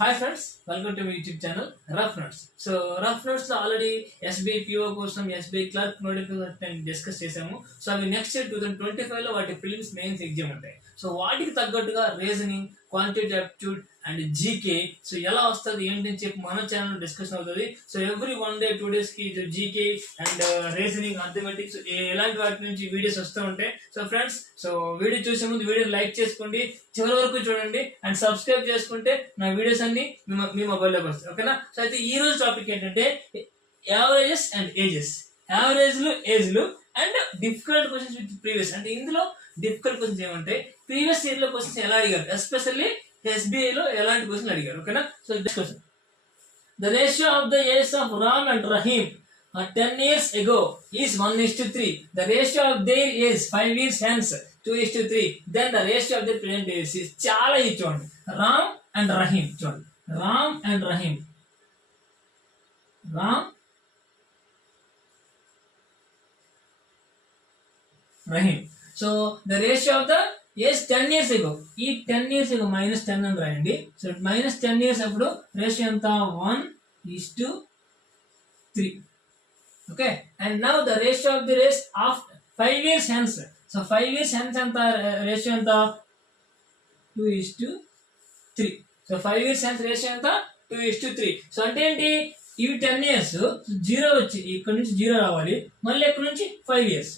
Hi friends, welcome to my YouTube channel rough notes. So rough notes లో already SBI PO కోసం SBI clerk notification discuss చేసాము. So అవి next year 2025 లో వాటి prelims mains exam ఉంటాయి. So వాటికి తగ్గట్టుగా reasoning, quantitative aptitude and GK so ఎలా వస్తుంది ఏంటి అని చెప్పి మన ఛానల్ డిస్కషన్ అవుతుంది. సో ఎవ్రీ 1 day 2 days కి జీకే అండ్ రీజనింగ్, అథమెటిక్స్ ఎలాంటి వాటి నుంచి వీడియోస్ వస్తూ ఉంటాయి. సో ఫ్రెండ్స్, సో వీడియో చూసే ముందు వీడియో లైక్ చేసుకోండి, చివరి వరకు చూడండి అండ్ సబ్స్క్రైబ్ చేసుకుంటే నా వీడియోస్ అన్ని మీ మొబైల్లోకి వస్తాయి. ఓకేనా? సో అయితే ఈ రోజు టాపిక్ ఏంటంటే యావరేజెస్ అండ్ ఏజెస్. యావరేజ్లు, ఏజ్లు and difficult questions with previous. అంటే ఇందులో డిఫికల్ట్ క్వశ్చన్స్ ఏమంటే ప్రీవియస్ ఇయర్ లో క్వశ్చన్స్ ఎలా అడిగారు, ఎస్పెషల్లీ ఎస్బీఐ లో ఎలాంటి క్వశ్చన్ అడిగారు. ఓకేనా? So this question, the ratio of the age of Ram and Rahim 10 years ago is 1:3. The ratio of their age 5 years hence 2:3. Then the ratio of their present age is చాలా చూడండి. Ram and Rahim చూడండి. Ram and Rahim. Ram Rahim. So the ratio of the age 10 years ago. ఈ 10 years ago -10 అని రాయండి. So -10 years అప్పుడు ratio ఎంత? 1:3. Okay, and now the ratio of the race of 5 years hence. So 5 years hence anta ratio anta 2:3. So 5 years hence ratio anta 2:3. So అంటే ఏంటి, ఇవి 10 years, 0 వచ్చి ఇక్కడ నుంచి 0 రావాలి, మళ్ళీ ఇక్కడ నుంచి 5 years.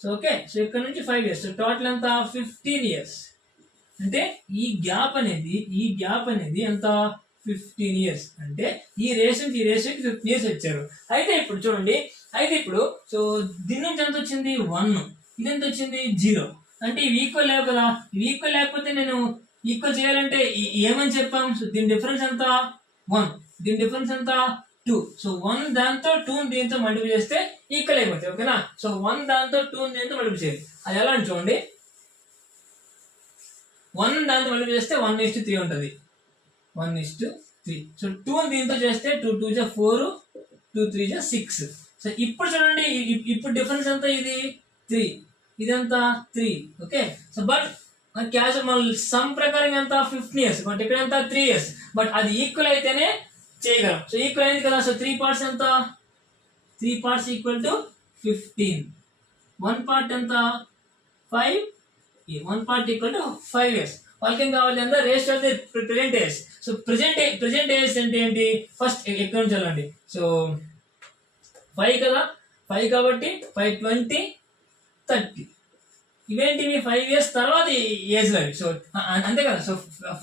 సో ఓకే, సో ఇక్కడ నుంచి 5 years, సో టోటల్ ఎంత? 15 years. అంటే ఈ గ్యాప్ అనేది ఎంత? 15 years. అంటే ఈ రేషన్కి 15 years వచ్చారు. అయితే ఇప్పుడు చూడండి, సో దీని నుంచి ఎంత వచ్చింది? 1. ఇది ఎంత వచ్చింది? 0. అంటే ఇవి ఈక్వల్ లేవు కదా. ఇవి ఈక్వల్ లేకపోతే నేను ఈక్వల్ చేయాలంటే ఏమని చెప్పాం? సో దీని డిఫరెన్స్ ఎంత? 1. దీని డిఫరెన్స్ ఎంత? 2. సో 1 దాంతో 2 దీంతో మల్టిప్లై చేస్తే ఈక్వల్ అయిపోతాయి. ఓకేనా? సో 1 దాంతో 2 దీంతో మల్టిప్లై చేయాలి. అది ఎలా అని చూడండి. 1 దాంతో మల్టిప్లై చేస్తే 1:3 ఉంటుంది. 1:3. సో 2 దీంతో చేస్తే 2 2 జా 4, 2 3 జా 6. సో ఇప్పుడు చూడండి, ఇప్పుడు డిఫరెన్స్ ఎంత? ఇది 3, ఇదంతా 3. Okay, so but casual some ప్రకారం ఎంత? 15 years. బట్ ఇక్కడ ఎంత? 3 years. బట్ అది ఈక్వల్ అయితేనే చేయగలం. సో ఈక్వల్ అయింది కదా. సో 3 parts ఎంత? 3 parts ఈక్వల్ టు 15. 1 part ఎంత? 5. 1 part ఈక్వల్ టు 5 years. వాళ్ళకి ఏం కావాలి? అంతా ratio of the present age. So present age అంటే ఏంటి? ఫస్ట్ ఎక్కడ నుంచి వెళ్ళండి. సో 5 కదా, 5 కాబట్టి 5, 20, 30. ఇవేంటివి? 5 years తర్వాత ఏజ్ లో. సో అంతే కదా. సో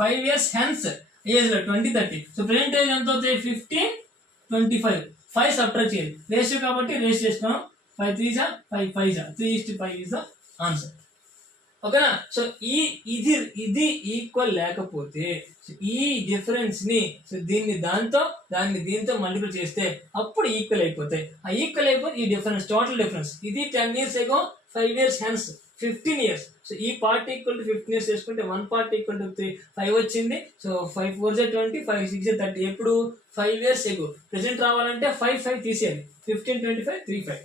5 years హెన్స్ ఏజ్ లో 20, 30. సో ప్రెజెంట్ ఏజ్ ఎంత అవుతాయి? 15, 25. 5 సబ్ట్రాక్ట్ చేయాలి. రేషియో కాబట్టి రేషియో చేసుకున్నాం. 5 3 జా 5 5 జా 3:5 ఇస్ ద ఆన్సర్. ఓకేనా? సో ఇది ఈక్వల్ లేకపోతే ఈ డిఫరెన్స్ ని సో దాన్ని దీంతో మల్టిపుల్ చేస్తే అప్పుడు ఈక్వల్ అయిపోతాయి. ఆ ఈక్వల్ అయిపోతే ఈ డిఫరెన్స్, టోటల్ డిఫరెన్స్, ఇది 10 years ago, 5 years hence 15 years. So ఈ పార్ట్ ఈక్వల్ టు 15 years చేసుకుంటే 1 part ఈక్వల్ టు 5 వచ్చింది. సో 5 4 జా 20, 5 6 జా 30. ఎప్పుడు? 5 years ago. ప్రెసెంట్ రావాలంటే 5 తీసేయాలి. 15 25 35.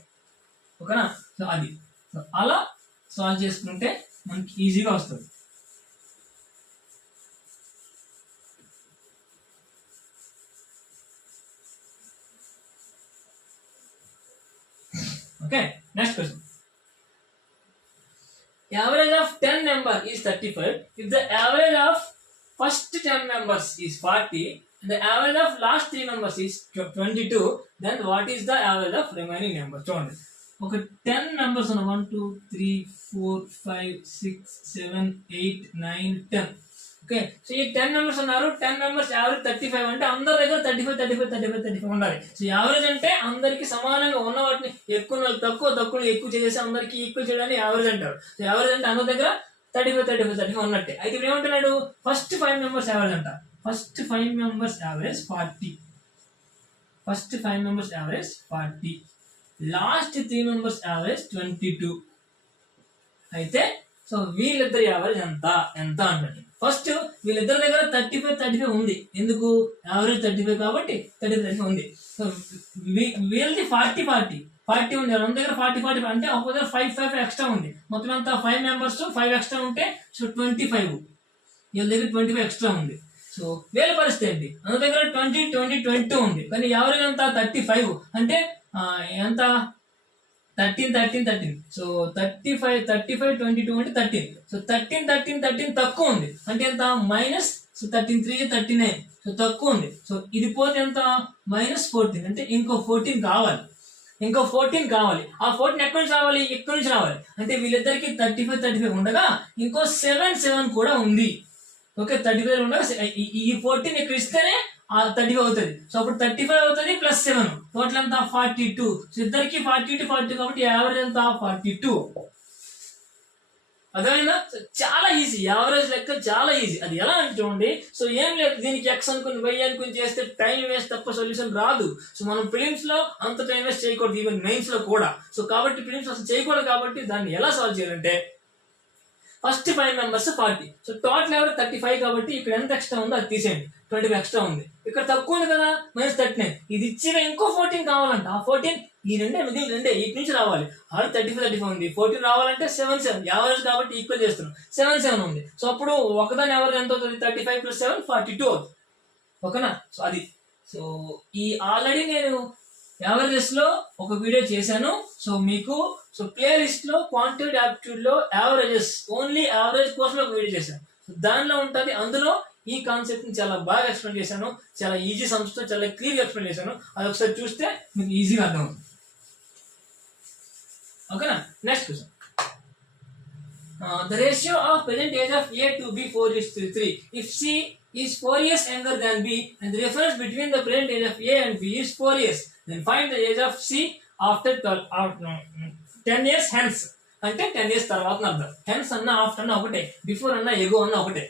ఓకేనా? సో అది సో అలా సాల్వ్ చేసుకుంటే మనకి ఈజీగా వస్తుంది. Okay, next question. Average of 10 members is 35. If the average of first 10 members is 40 and the average of last 3 members is 22, then what is the average of remaining members? చూడండి, ఒక 10 members ఉన్న 1 2 3 4 5 6 7 8 9 10. Okay, so ఈ 10 members ఉన్నారు. 10 members average 35 అంటే అందరి దగ్గర 35 ఉండాలి. So average అంటే అందరికి సమానంగా ఉన్న వాటిని ఎక్కువ తక్కువ ఎక్కువ చేసి అందరికి ఈక్వల్ చేయడాన్ని యావరేజ్ అంటారు. సో యావరేజ్ అంటే అందరి దగ్గర 35 ఉన్నట్టే. అయితే ఇప్పుడు ఏమంటున్నాడు? ఫస్ట్ 5 మెంబర్స్ యావరేజ్ అంట. First 5 members average 40. First 5 members average 40. Last 3 members average 22. అయితే సో వీళ్ళిద్దరి యావరేజ్ ఎంత అన్నట్టు. ఫస్ట్ వీళ్ళిద్దరి దగ్గర 35 ఉంది. ఎందుకు? యావరేజ్ 35 కాబట్టి 35 ఉంది. సో వీళ్ళది 40 ఉంది. మన దగ్గర 40 అంటే ఒక దగ్గర 5 ఎక్స్ట్రా ఉంది. మొత్తం అంతా 5 మెంబర్స్ 5 ఎక్స్ట్రా ఉంటే సో 25. వీళ్ళ దగ్గర 25 ఎక్స్ట్రా ఉంది. సో సో వీళ్ళ పరిస్థితి ఏంటి? అందరి దగ్గర 20 20 20 ఉంది, కానీ యావరేజ్ ఎంత 35 అంటే ఎంత 13 13 13. సో 35 35 22 అంటే 13. సో 13 13 13 తక్కువ ఉంది అంటే ఎంత మైనస్. సో 13 3 39. సో తక్కువ ఉంది. సో ఇది పోతే ఎంత -14 అంటే ఇంకో 14 కావాలి, ఇంకో 14 కావాలి. ఆ 14 ఎక్కడి నుంచి రావాలి? ఇక్కడ నుంచి రావాలి. అంటే వీళ్ళిద్దరికి 35 35 ఉండగా ఇంకో 7 7 కూడా ఉంది. ఓకే 35 ఉండగా ఈ 14 ఇక్కడ ఇస్తేనే 35 అవుతుంది. సో అప్పుడు 35 అవుతుంది ప్లస్ 7 టోటల్ ఎంత 42. సో ఇద్దరికి 42 42 కాబట్టి యావరేజ్ ఎంత 42. అర్థమైందా? చాలా ఈజీ, యావరేజ్ లెక్క చాలా ఈజీ. అది ఎలా అంటే చూడండి, సో ఏం లేదు, దీనికి ఎక్స్ అనుకుని వై అనుకుని చేస్తే టైం వేస్ట్ తప్ప సొల్యూషన్ రాదు. సో మనం ప్రిలిమ్స్ లో అంత టైం వేస్ట్ చేయకూడదు, ఈవెన్ మెయిన్స్ లో కూడా. సో కాబట్టి ప్రిలిమ్స్ అసలు చేయకూడదు. కాబట్టి దాన్ని ఎలా సాల్వ్ చేయాలంటే ఫస్ట్ 5 మెంబర్స్ 40. సో టోటల్ ఎవరు 35 కాబట్టి ఇక్కడ ఎంత ఎక్స్ట్రా ఉందో అది తీసేయండి. 20 ఎక్స్ట్రా ఉంది. ఇక్కడ తక్కువ ఉంది కదా -39. ఇది ఇచ్చిన ఇంకో 14 కావాలంట. ఆ 14 ఈ రెండే మిగిలిన రెండే ఇటు నుంచి రావాలి. ఆల్రెడీ 35 35 ఉంది. 14 రావాలంటే 7 7 యావరేజ్ కాబట్టి ఈక్వల్ చేస్తున్నాం. 7 7 ఉంది. సో అప్పుడు ఒకదాని ఎవరేజ్ ఎంత అవుతుంది? 35 + 7 42 అవుతుంది. ఓకేనా? సో అది. సో ఈ ఆల్రెడీ నేను యావరేజెస్ లో ఒక వీడియో చేశాను. సో మీకు సో ప్లే లిస్ట్ లో క్వాంటిటేటివ్ యాప్టిట్యూడ్ లో యావరేజెస్, ఓన్లీ యావరేజ్ కోసం ఒక వీడియో చేశాను. సో దానిలో ఉంటుంది. అందులో ఈ కాన్సెప్ట్ ని చాలా బాగా ఎక్స్ప్లెయిన్ చేశాను. చాలా ఈజీ సమ్స్ తో చాలా క్లియర్ ఎక్స్ప్లెయిన్ చేశాను. అది ఒకసారి చూస్తే మీకు ఈజీగా అర్థం అవుతుంది. ఓకేనా? Next question. The ratio of present age of A to B 4:3. If C is 4 years younger than B and the difference between the present age of A and B is 4 years, then find the age of C after 10 years hence. అంటే 10 years తర్వాత అర్థం. Hence అన్న after అన్న ఒకటే, before అన్న ఎగో అన్న ఒకటే.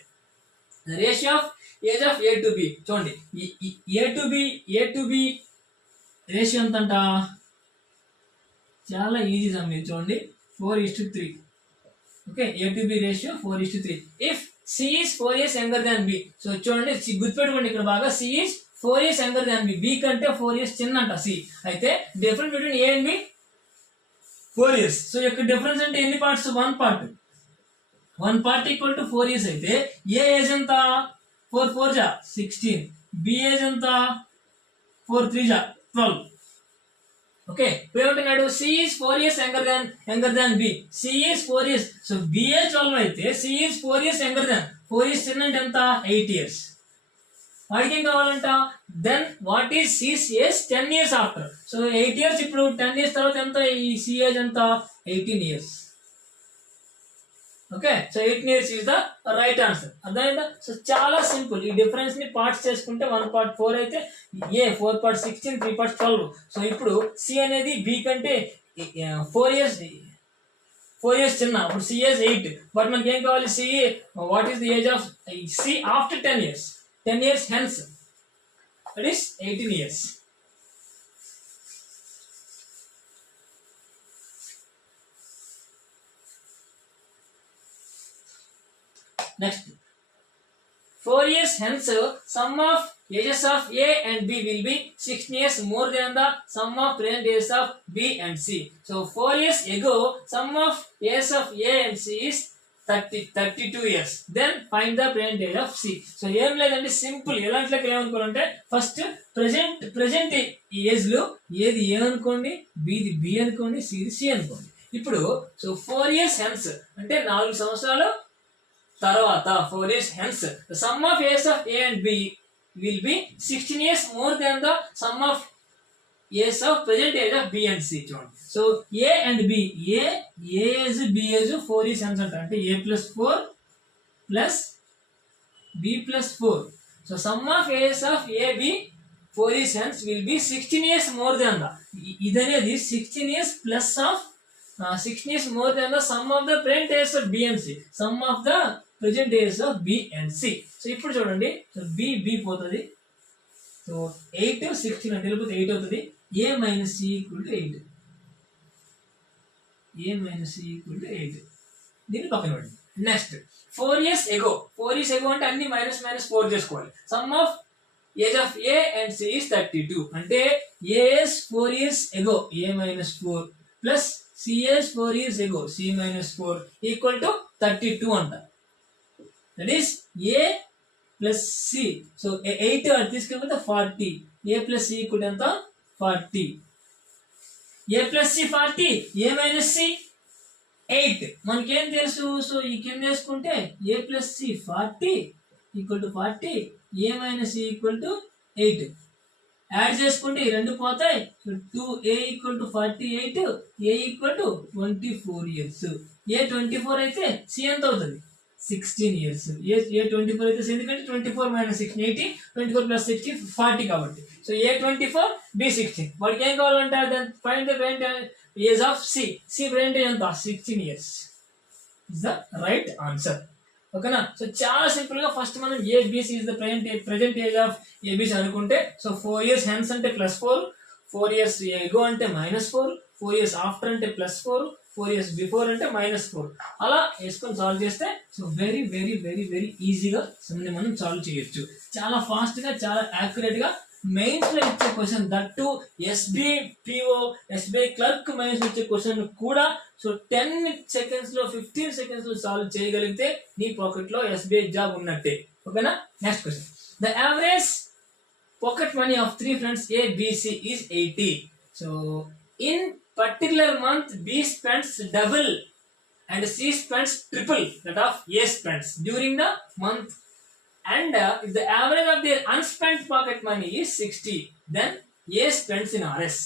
The ratio of age of A to B చూడండి. A to B రేషియో ఎంత అంట? చాలా ఈజీ సమ్ ఇది చూడండి. 4:3. Okay, A to B ratio 4:3. If C is 4 years younger than B. So చూడండి, గుర్తుపెట్టుకోండి ఇక్కడ బాగా. C is 4 years younger than B. B కంటే 4 years చిన్న అంట C. అయితే difference between A and B 4 years. So ఇక్కడ డిఫరెన్స్ అంటే ఎన్ని parts? 1 part. 1 part equal to 4 years అయితే A ఏజ్ ఎంత? 4 4 జా 16. B ఏజ్ ఎంత? 4 3 జా 12. ఓకే, ఇప్పుడు ఏమంటున్నాడు? C is 4 years younger than B. C is 4 years. So B is 12 అయితే C is 4 years younger than. 4 years చిన్న అంటే ఎంత? 8 years. వాడికి ఏం కావాలంట? Then what is C's age 10 years after. So 8 years ఇప్పుడు 10 years తర్వాత ఎంత? ఈ C ఏజ్ ఎంత? 18 years. Okay, so 18 years is the right answer. అర్థమైందా? సో చాలా సింపుల్. ఈ డిఫరెన్స్ ని పార్ట్స్ చేసుకుంటే 1 part 4 అయితే A 4 part 16, 3 part 12. సో ఇప్పుడు C అనేది B కంటే 4 years చిన్న. అప్పుడు C is 8. బట్ మనకి ఏం కావాలి? C what is the age of C after 10 years? 10 years hence, that is 18 years. Next, 4 years hence, sum of ages of A and B will be 16 years more than the sum of present ages of B and C. So 4 years ago, sum of ages of A and C is 32 years. Then find the present age of C. So ఏం లేదండి, simple. ఎలాంటిలోకి ఏమనుకోవాలంటే first present age లో ఏది ఏ అనుకోండి, బిది B అనుకోండి, సిది C అనుకోండి. ఇప్పుడు so 4 years hence అంటే 4 సంవత్సరాలు తర్వాత 4 years hence, the sum of ages of A and B will be 16 years more than the sum of ages of present age of B and C. చూడండి, so A and B, A age B age 4 years hence అంటే A plus 4 plus B plus 4. So sum of ages of A, B 4 years hence will be 16 years more than the, ఇది అనేది 16 years plus of 16 years more than the sum of the present ages of B and C. Sum of the present ages of B and C. So ఇప్పుడు చూడండి, so B పోతుంది. So 8 16 అంటే వెళ్ళిపోతే 8 అవుతుంది. A minus C equal to 8. A minus C equal to 8. దీన్ని పక్కన పెట్టి next 4 years ago. 4 years ago అంటే అన్ని మైనస్ 4 చేసుకోవాలి. Some of age of A and C is 32. అంటే A is 4 years ago, A minus 4 plus C is 4 years ago, C minus 4 equal to 32 అంట. That is A plus c. So 8 అది తీసుకెళ్ళిపోతే 40. A plus c equal ఎంత 40. A plus c 40, a minus c 8. మనకేం తెలుసు? So ఈ కింద వేసుకుంటే a plus c 40 equal to 40, a minus c equal to 8. Add చేసుకుంటే ఈ రెండు పోతాయి. So 2a equal to 48, a equal to 24 years. A 24 అయితే సి ఎంత అవుతుంది 16 ఇయర్స్. ఏ 24 అయితే ఎందుకంటే 24 మైనస్ 16 80, 24 ప్లస్ 60 40 కాబట్టి. So A 24 B 16. వాడికి ఏం కావాలంటే దాని find the brain age of C. C brain ఎంత 16 years is the right answer. ఓకేనా? సో చాలా సింపుల్ గా ఫస్ట్ మనం ABC is the present age of ABC అనుకుంటే, సో 4 ఇయర్స్ హెన్స్ అంటే +4, 4 ఇయర్స్ ఎగో అంటే -4, 4 ఇయర్స్ ఆఫ్టర్ అంటే +4, 4 ఇయర్స్ బిఫోర్ అంటే -4. అలా వేసుకొని సాల్వ్ చేస్తే so very very very very ఈజీగా సమ్ని మనం సాల్వ్ చేయొచ్చు. చాలా ఫాస్ట్ గా, చాలా యాక్యురేట్ గా. మెయిన్స్ లో ఇచ్చే question that SBI PO, SBI clerk mains ఇచ్చే క్వశ్చన్ కూడా సో 10 seconds లో 15 seconds లో సాల్వ్ చేయగలిగితే నీ పాకెట్ లో ఎస్బిఐ జాబ్ ఉన్నట్టే. ఓకేనా? Next question. The average pocket money of 3 friends A, B, C is 80. So in particular month B spends double and C spends triple that of A spends during the month, and if the average of their unspent pocket money is 60, then A spends in RS.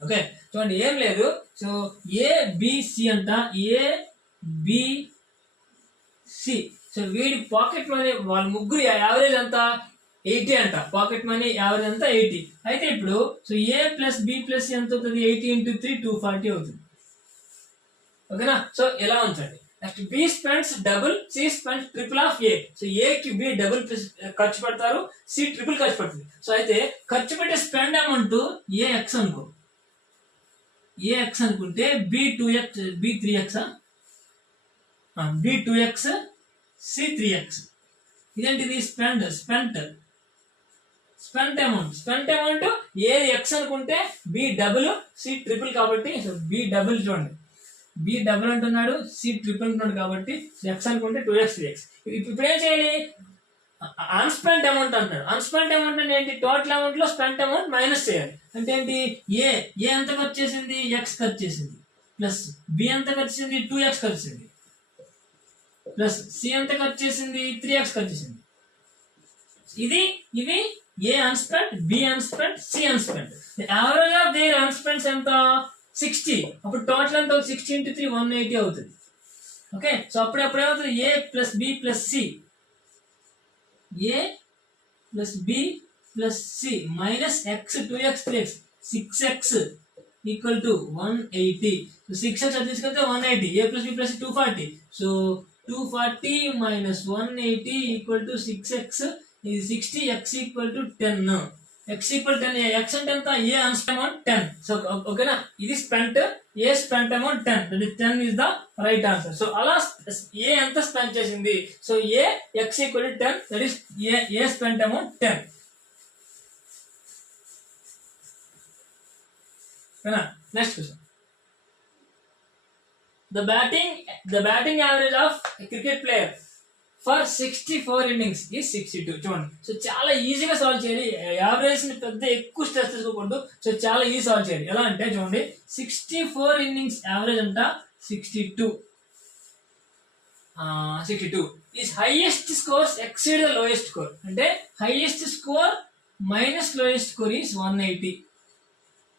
Okay, చూడండి ఏం లేదు. So A B C అంట, A B C. So వీడి pocket money వాళ్ళ ముగ్గురు average అంతా 80 అంట. Pocket money average అంతా 80. అయితే ఇప్పుడు సో ఏ ప్లస్ బి ప్లస్ సి ఎంత అవుతుంది 80 × 3 240 అవుతుంది. ఓకేనా? సో ఎలా ఉంచండి. Next b spends double, c spends triple of a. So a కి బి డబుల్ ఖర్చు పెడతారు, సి ట్రిపుల్ ఖర్చు పెడుతుంది. సో అయితే ఖర్చు పెట్టే స్పెండ్ అమౌంట్ ఏ ఎక్స్ అనుకో, ఏ ఎక్స్ అనుకుంటే B 2x, B 3x, B 2x, C 3x. ఇదేంటిది స్పెంట్ అమౌంట్ ఏది ఎక్స్ అనుకుంటే బి డబుల్, సి ట్రిపుల్ కాబట్టి సో బి డబుల్. చూడండి బి డబుల్ అంటున్నాడు, సి ట్రిపుల్ అంటున్నాడు కాబట్టి ఎక్స్ అనుకుంటే 2x 3x. ఇప్పుడు ఏం చేయాలి? అన్స్పెంట్ అమౌంట్ అంటాడు. అన్స్పెంట్ అమౌంట్ అంటే ఏంటి? టోటల్ అమౌంట్ లో స్పెంట్ అమౌంట్ మైనస్ చేయాలి. అంటే ఏంటి? ఏ ఎంత ఖర్చు చేసింది ఎక్స్ ఖర్చు చేసింది, ప్లస్ బి ఎంత ఖర్చు చేసింది 2x ఖర్చు చేసింది, ప్లస్ సి ఎంత ఖర్చు చేసింది 3x ఖర్చు చేసింది. ఇవి a unspent, b unspent, c unspent. Average of their unspents ఎంత 60. అప్పుడు టోటల్ ఎంత 60 × 3 180 అవుతుంది. ఓకే, సో అప్పుడు ఏమవుతుంది? A plus B plus C, A plus B plus C minus x 2x 3x 6x equal to 180. So 6x అది తీసుకెళ్తే 180. A plus B plus 240. So 240 minus 180 equal to 6x. ఇది 60, x equal to 10. x equal 10. x అంటే ఎంత? ఏ unspent amount 10. So ఓకేనా? ఇది spent, A spent amount 10. That is 10 is the right answer. So అలా ఏ ఎంత spend చేసింది? So A x equal to 10, that is a spent amount 10. ఓకేనా? Next question. The batting average of a cricket player for 64 innings is 62. చూడండి, so చాలా ఈజీగా solve చేయాలి. Average ని పెద్ద ఎక్కువ స్ట్రెస్ తీసుకోకూడదు. సో చాలా ఈజీ సాల్వ్ చేయాలి. ఎలా అంటే చూడండి 64 innings యావరేజ్ అంట 62 is highest scores exceed the lowest score. అంటే highest score minus lowest score is 180.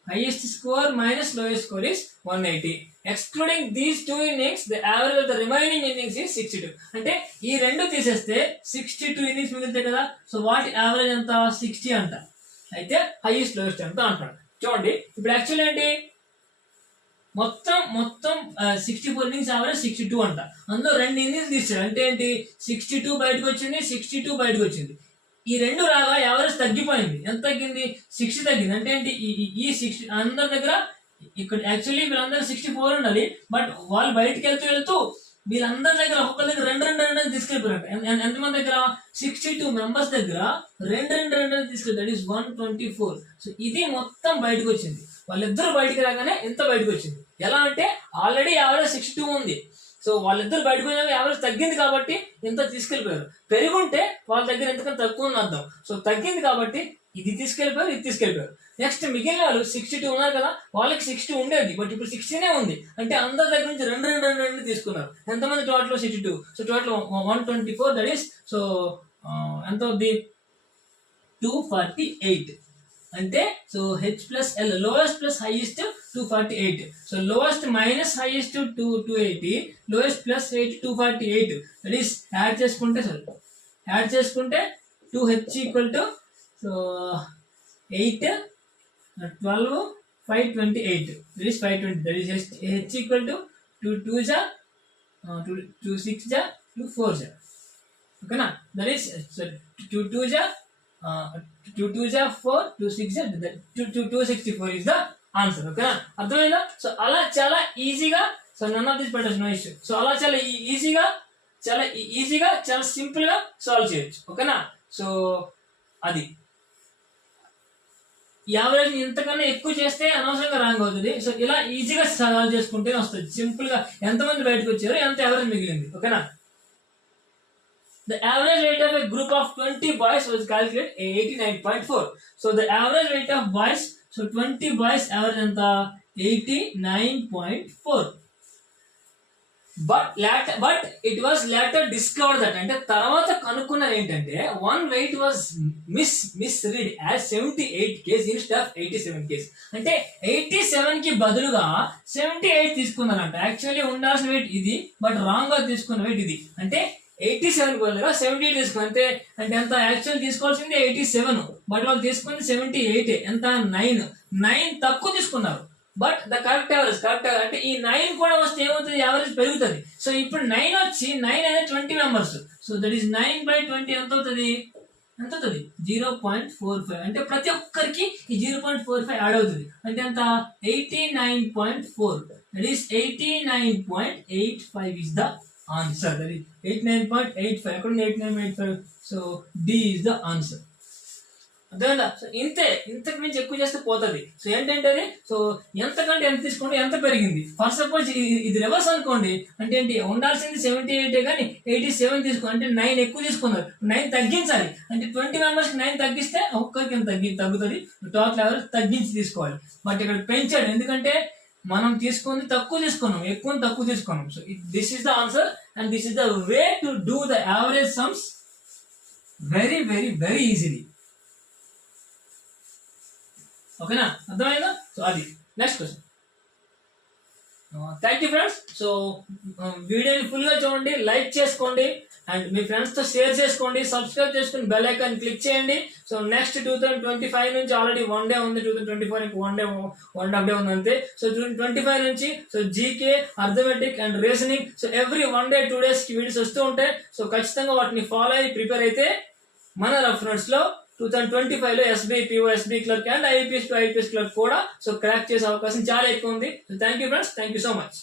Highest score minus lowest score is 180. Excluding these two innings, the average of the remaining innings is 62. అంటే ఈ రెండు తీసేస్తే 62 innings మిగులుతాయి కదా. So వాటి average ఎంత 60 అంట. అయితే హైయెస్ట్ లోయెస్ట్ ఎంత అంటాడు. చూడండి ఇప్పుడు యాక్చువల్ ఏంటి? మొత్తం 64 innings యావరేజ్ 62 అంట. అందులో 2 innings తీసాడు. అంటే ఏంటి? 62 బయటకు వచ్చింది, 62 బయటకు వచ్చింది. ఈ రెండు రాగా యావరేజ్ తగ్గిపోయింది. ఎంత తగ్గింది? 60 తగ్గింది. అంటే ఏంటి? ఈ 60 అందరి దగ్గర ఇక్కడ యాక్చువల్లీ వీళ్ళందరూ 64 ఉండాలి. బట్ వాళ్ళు బయటకు వెళ్తూ వీళ్ళందరి దగ్గర ఒక్కొక్క దగ్గర 2 తీసుకెళ్ళిపోయారు. ఎంతమంది దగ్గర? 62 మెంబర్స్ దగ్గర 2 తీసుకెళ్ళి, దట్ ఈస్ 124. సో ఇది మొత్తం బయటకు వచ్చింది. వాళ్ళిద్దరు బయటకు రాగానే ఎంత బయటకు వచ్చింది? ఎలా అంటే ఆల్రెడీ యావరేజ్ 62 ఉంది. సో వాళ్ళిద్దరు బయటకు పోయినాక యావరేజ్ తగ్గింది కాబట్టి ఇంత తీసుకెళ్ళిపోయారు. పెరుగుంటే వాళ్ళ దగ్గర ఎంతకన్నా తక్కువ ఉంది అర్థం. సో తగ్గింది కాబట్టి ఇది తీసుకెళ్ళిపోయారు, ఇది తీసుకెళ్ళిపోయారు. నెక్స్ట్ మిగిలిన వాళ్ళు 62 ఉన్నారు కదా, వాళ్ళకి 60 ఉండేది, బట్ ఇప్పుడు 60 ఉంది. అంటే అందరి దగ్గర నుంచి రెండు తీసుకున్నారు. ఎంతమంది total 62? So total 124, that is so ఎంత అవుద్ది 248. అంటే so H plus L, lowest plus highest 248. So lowest minus highest 280, lowest plus 8 248. That is add చేసుకుంటే 2h equal to so 8 12 528. That is 520. That is h equal to 2 2 ja 2 6 ja 2 4 ja. Okay na? That is so 2 2 ja 2 ja 4 2 6 ja 264 is the answer. Okay na? అర్థమైందా? So అలా చాలా ఈజీగా, so none of this but no issue. So అలా చాలా ఈజీగా చాలా simple గా solve చేయొచ్చు. ఓకేనా? సో అది యావరేజ్ ఇంతకన్నా ఎక్కువ చేస్తే అనవసరంగా రాంగ్ అవుతుంది. సో ఇలా ఈజీగా సాల్వ్ చేసుకుంటే వస్తుంది. సింపుల్ గా ఎంతమంది బయటకు వచ్చారు, ఎంత యావరేజ్ మిగిలింది. ఓకేనా? The average weight of a group of 20 boys was calculated 89.4. So the average weight of boys, so 20 boys average anta 89.4. But it was later discovered that అంటే తర్వాత కనుక్కున్నది ఏంటంటే one weight was misread as 78 kg instead of 87 kg. అంటే 87 కి బదులుగా 78 తీసుకున్నారంట. Actually ఉండాల్సిన wait ఇది, but wrong గా తీసుకున్న వెయిట్ ఇది. అంటే 87 బదులుగా 78 తీసుకున్నారు. అంటే ఎంత యాక్చువల్ తీసుకోవాల్సింది 87, బట్ వాళ్ళు తీసుకుంది 78. ఎంత 9 తక్కువ తీసుకున్నారు. బట్ ద కరెక్ట్ యావరేజ్ అంటే ఈ 9 కూడా వస్తే ఏమవుతుంది, యావరేజ్ పెరుగుతుంది. సో ఇప్పుడు 9 వచ్చి 9 అనేది 20 మెంబర్స్. సో దట్ ఈస్ 9/20 ఎంత అవుతుంది 0.45. అంటే ప్రతి ఒక్కరికి ఈ 0.45 యాడ్ అవుతుంది. అంటే ఎంత 89.4. That is 89.85 is the answer. That is 89.85. అక్కడ 89.85. So D is the answer. అర్థమైందా? సో ఇంతకు మించి ఎక్కువ చేస్తే పోతుంది. సో ఏంటంటే సో ఎంతకంటే ఎంత తీసుకోండి, ఎంత పెరిగింది. ఫర్ సపోజ్ ఇది రివర్స్ అనుకోండి, అంటే ఏంటి ఉండాల్సింది 78 కానీ 87 తీసుకోండి. అంటే 9 ఎక్కువ తీసుకున్నారు, 9 తగ్గించాలి. అంటే 20 మెంబర్స్కి 9 తగ్గిస్తే ఒక్కరికి ఎంత తగ్గుతుంది, టోటల్ యావరేజ్ తగ్గించి తీసుకోవాలి. బట్ ఇక్కడ పెంచాడు, ఎందుకంటే మనం తీసుకుంది తక్కువ తీసుకున్నాం, ఎక్కువ తక్కువ తీసుకున్నాం. So this is the answer and this is the way to do the average sums very very very easily. ఓకేనా? అర్థమైందా? సో అది next question. Thank you friends. So వీడియోని ఫుల్ గా చూడండి, లైక్ చేసుకోండి అండ్ మీ ఫ్రెండ్స్ తో share చేసుకోండి, subscribe చేసుకుని బెల్ ఐకాన్ క్లిక్ చేయండి. సో నెక్స్ట్ 2025 నుంచి ఆల్రెడీ 1 డే ఉంది, 2024 1 డే 1.5 డే ఉంది అంతే. సో 2025 నుంచి so GK, arithmetic and reasoning, so every 1 day 2 days videos వస్తూ ఉంటాయి. సో ఖచ్చితంగా వాటిని ఫాలో అయ్యి ప్రిపేర్ అయితే మన రెఫరెన్స్ లో 2025 లో SBI PO, SBI clerk and IPS to IPS clerk కూడా సో క్రాక్ చేసే అవకాశం చాలా ఎక్కువ ఉంది. So thank you friends, thank you so much.